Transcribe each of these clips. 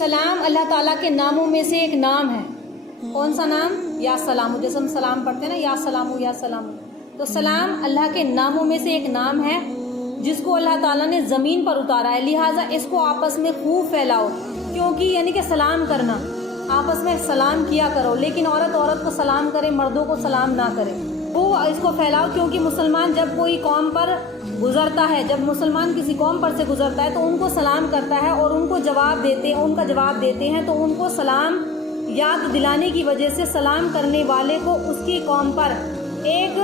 سلام اللہ تعالیٰ کے ناموں میں سے ایک نام ہے. کون سا نام؟ یا سلام. جیسے ہم سلام پڑھتے ہیں نا، یا سلام یا سلام. تو سلام اللہ کے ناموں میں سے ایک نام ہے جس کو اللہ تعالیٰ نے زمین پر اتارا ہے. لہٰذا اس کو آپس میں خوب پھیلاؤ، کیونکہ یعنی کہ سلام کرنا، آپس میں سلام کیا کرو. لیکن عورت کو سلام کرے، مردوں کو سلام نہ کرے. وہ اس کو پھیلاؤ، کیونکہ مسلمان جب کوئی قوم پر گزرتا ہے، جب مسلمان کسی قوم پر سے گزرتا ہے تو ان کو سلام کرتا ہے اور ان کو جواب دیتے ہیں، ان کا جواب دیتے ہیں. تو ان کو سلام یاد دلانے کی وجہ سے سلام کرنے والے کو اس کی قوم پر ایک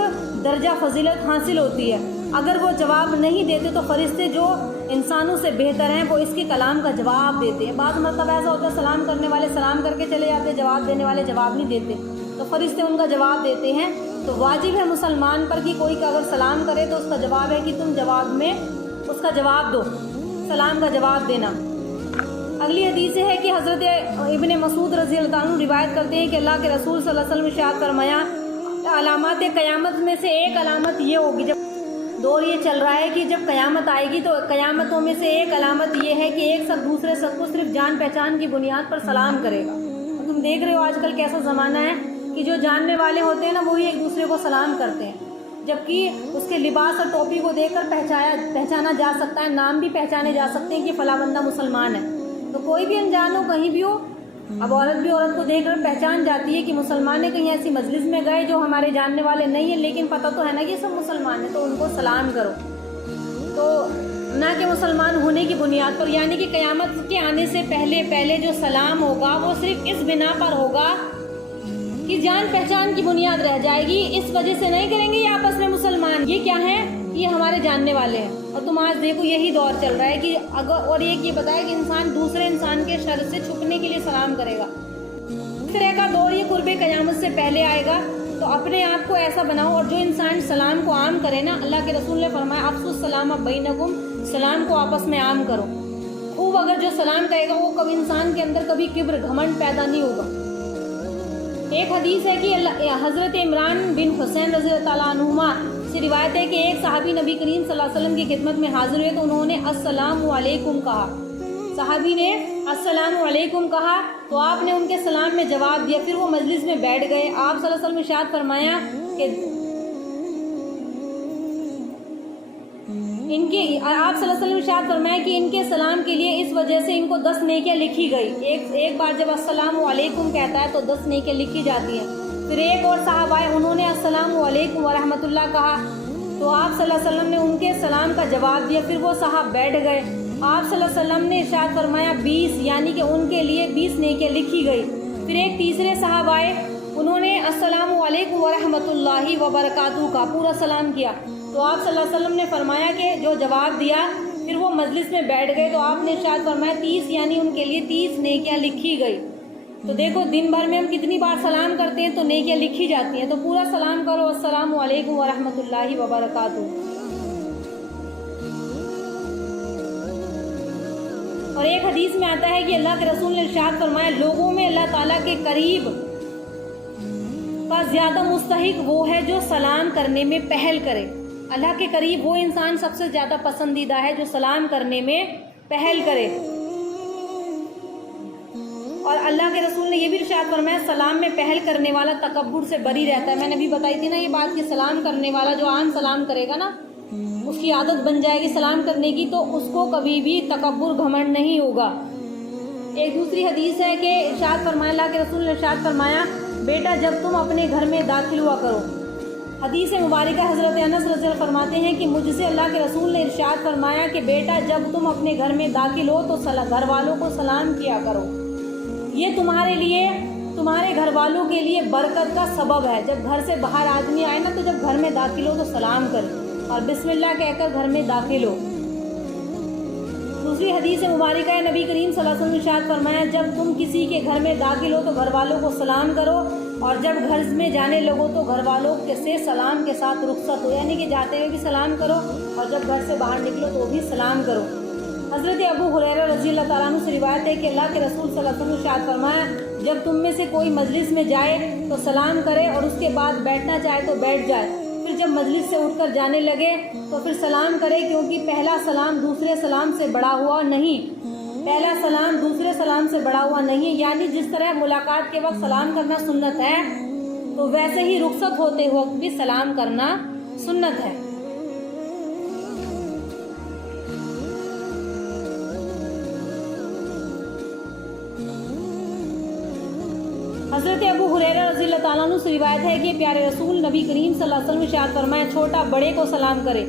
درجہ فضیلت حاصل ہوتی ہے. اگر وہ جواب نہیں دیتے تو فرشتے جو انسانوں سے بہتر ہیں وہ اس کے کلام کا جواب دیتے ہیں. بعض مرتبہ ایسا ہوتا ہے سلام کرنے والے سلام کر کے چلے جاتے ہیں، جواب دینے والے جواب نہیں دیتے، تو فرشتے ان کا جواب دیتے ہیں. تو واجب ہے مسلمان پر کہ کوئی اگر سلام کرے تو اس کا جواب ہے کہ تم جواب میں اس کا جواب دو، سلام کا جواب دینا. اگلی حدیث ہے کہ حضرت ابن مسعود رضی اللہ عنہ روایت کرتے ہیں کہ اللہ کے رسول صلی اللہ علیہ وسلم نے ارشاد فرمایا، علامات قیامت میں سے ایک علامت یہ ہوگی، جب دور یہ چل رہا ہے کہ جب قیامت آئے گی تو قیامتوں میں سے ایک علامت یہ ہے کہ ایک سب دوسرے سب کو صرف جان پہچان کی بنیاد پر سلام کرے گا. اور تم دیکھ رہے ہو آج کل کیسا زمانہ ہے کہ جو جاننے والے ہوتے ہیں نا وہی ایک دوسرے کو سلام کرتے ہیں، جبکہ اس کے لباس اور ٹوپی کو دیکھ کر پہچانا جا سکتا ہے، نام بھی پہچانے جا سکتے ہیں کہ فلاں بندہ مسلمان ہے. تو کوئی بھی انجان ہو کہیں بھی ہو، اب عورت بھی عورت کو دیکھ کر پہچان جاتی ہے کہ مسلمان ہے. کہیں ایسی مجلس میں گئے جو ہمارے جاننے والے نہیں ہیں لیکن پتہ تو ہے نا یہ سب مسلمان ہیں، تو ان کو سلام کرو. تو نہ کہ مسلمان ہونے کی بنیاد پر، یعنی کہ قیامت کے آنے سے پہلے جو سلام ہوگا وہ صرف اس بنا پر ہوگا کہ جان پہچان کی بنیاد رہ جائے گی. اس وجہ سے نہیں کریں گے یہ آپس میں مسلمان یہ کیا ہیں، یہ ہمارے جاننے والے ہیں. اور تم آج دیکھو یہی دور چل رہا ہے کہ اگر اور یہ بتایا کہ انسان دوسرے انسان کے شر سے چھپنے کے لیے سلام کرے گا. اس طرح کا دور یہ قرب قیامت سے پہلے آئے گا. تو اپنے آپ کو ایسا بناؤ، اور جو انسان سلام کو عام کرے نا، اللہ کے رسول نے فرمایا افشوا السلام بینکم، سلام کو آپس میں عام کرو. خوب اگر جو سلام کہے گا وہ کبھی انسان کے اندر کبھی کبر گھمنڈ پیدا نہیں ہوگا. ایک حدیث ہے کہ حضرت عمران بن حسین رضی اللہ عنہما سے روایت ہے کہ ایک صحابی نبی کریم صلی اللہ علیہ وسلم کی خدمت میں حاضر ہوئے تو انہوں نے السلام علیکم کہا. صحابی نے السلام علیکم کہا تو آپ نے ان کے سلام میں جواب دیا. پھر وہ مجلس میں بیٹھ گئے. آپ صلی اللہ علیہ وسلم نے ارشاد فرمایا کہ آپ صلی اللہ علیہ وسلم نے ارشاد فرمایا کہ ان کے سلام کے لیے اس وجہ سے ان کو 10 نیکیاں لکھی گئی. ایک بار جب السلام علیکم کہتا ہے تو 10 نیکیاں لکھی جاتی ہیں. پھر ایک اور صاحب آئے، انہوں نے السلام علیکم ورحمۃ اللہ کہا تو آپ صلی اللہ علیہ وسلم نے ان کے سلام کا جواب دیا. پھر وہ صاحب بیٹھ گئے. آپ صلی اللہ علیہ وسلم نے ارشاد فرمایا 20، یعنی کہ ان کے لیے 20 نیکیاں لکھی گئی. پھر ایک تیسرے صاحب آئے، انہوں نے السلام علیکم ورحمۃ اللہ وبرکاتہ کا پورا سلام کیا. تو آپ صلی اللہ علیہ وسلم نے فرمایا کہ جو جواب دیا، پھر وہ مجلس میں بیٹھ گئے تو آپ نے ارشاد فرمایا 30، یعنی ان کے لیے 30 نیکیاں لکھی گئی. تو دیکھو دن بھر میں ہم کتنی بار سلام کرتے ہیں تو نیکیاں لکھی جاتی ہیں. تو پورا سلام کرو السلام علیکم ورحمۃ اللہ وبرکاتہ. اور ایک حدیث میں آتا ہے کہ اللہ کے رسول نے ارشاد فرمایا لوگوں میں اللہ تعالیٰ کے قریب کا زیادہ مستحق وہ ہے جو سلام کرنے میں پہل کرے. اللہ کے قریب وہ انسان سب سے زیادہ پسندیدہ ہے جو سلام کرنے میں پہل کرے. اور اللہ کے رسول نے یہ بھی ارشاد فرمایا سلام میں پہل کرنے والا تکبر سے بری رہتا ہے. میں نے ابھی بتائی تھی نا یہ بات کہ سلام کرنے والا جو عام سلام کرے گا نا، اس کی عادت بن جائے گی سلام کرنے کی، تو اس کو کبھی بھی تکبر گھمنڈ نہیں ہوگا. ایک دوسری حدیث ہے کہ ارشاد فرمایا، اللہ کے رسول نے ارشاد فرمایا بیٹا جب تم اپنے گھر میں داخل ہوا کرو. حدیث مبارکہ حضرت انس رضی اللہ فرماتے ہیں کہ مجھ سے اللہ کے رسول نے ارشاد فرمایا کہ بیٹا جب تم اپنے گھر میں داخل ہو تو گھر والوں کو سلام کیا کرو. یہ تمہارے لیے، تمہارے گھر والوں کے لیے برکت کا سبب ہے. جب گھر سے باہر آدمی آئے نا تو جب گھر میں داخل ہو تو سلام کرے اور بسم اللہ کہہ کر گھر میں داخل ہو. دوسری حدیث مبارکہ ہے نبی کریم صلی اللہ علیہ وسلم نے ارشاد فرمایا جب تم کسی کے گھر میں داخل ہو تو گھر والوں کو سلام کرو، اور جب گھر میں جانے لگو تو گھر والوں سے سلام کے ساتھ رخصت ہو، یعنی کہ جاتے ہوئے بھی سلام کرو اور جب گھر سے باہر نکلو تو بھی سلام کرو. حضرت ابو ہریرہ رضی اللہ تعالیٰ عنہ سے روایت ہے کہ اللہ کے رسول صلی اللہ علیہ وسلم نے ارشاد فرمایا جب تم میں سے کوئی مجلس میں جائے تو سلام کرے اور اس کے بعد بیٹھنا چاہے تو بیٹھ جائے. پھر جب مجلس سے اٹھ کر جانے لگے تو پھر سلام کرے، کیونکہ پہلا سلام دوسرے سلام سے بڑا ہوا نہیں. پہلا سلام دوسرے سلام سے بڑا ہوا نہیں ہے، یعنی جس طرح ملاقات کے وقت سلام کرنا سنت ہے تو ویسے ہی رخصت ہوتے وقت بھی سلام کرنا سنت ہے۔ حضرت ابو ہریرہ رضی اللہ تعالیٰ عنہ سے روایت ہے کہ پیارے رسول نبی کریم صلی اللہ علیہ وسلم نے ارشاد فرمایا، چھوٹا بڑے کو سلام کرے،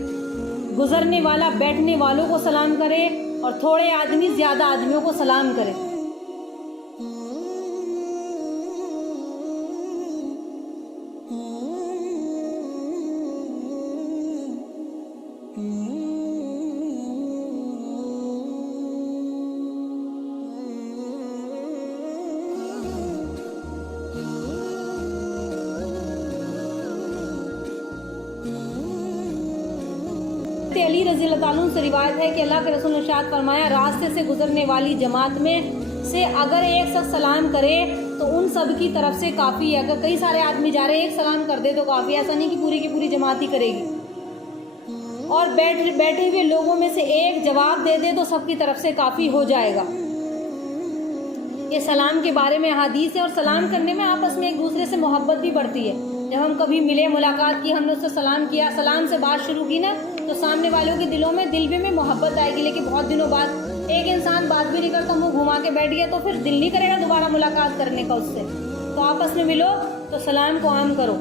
گزرنے والا بیٹھنے والوں کو سلام کرے، اور تھوڑے آدمی زیادہ آدمیوں کو سلام کرے۔ علی رضی اللہ تعالیٰ عنہ سے روایت ہے کہ اللہ کے رسول نے ارشاد فرمایا، راستے سے گزرنے والی جماعت میں سے اگر ایک شخص سلام کرے تو ان سب کی طرف سے کافی ہے۔ اگر کئی سارے آدمی جا رہے ہیں، ایک سلام کر دے تو کافی، ایسا نہیں کہ پوری کی پوری جماعت ہی کرے گی، اور بیٹھے ہوئے لوگوں میں سے ایک جواب دے دے تو سب کی طرف سے کافی ہو جائے گا۔ یہ سلام کے بارے میں احادیث ہے، اور سلام کرنے میں آپس میں ایک دوسرے سے محبت بھی بڑھتی ہے۔ جب ہم کبھی ملے، ملاقات کی، ہم نے اس سے سلام کیا، سلام سے بات شروع کی نا، تو سامنے والوں کے دل میں محبت آئے گی۔ لیکن بہت دنوں بعد ایک انسان بات بھی نہیں کرتا، منہ گھما کے بیٹھ گیا، تو پھر دل نہیں کرے گا دوبارہ ملاقات کرنے کا اس سے۔ تو آپس میں ملو تو سلام کو عام کرو۔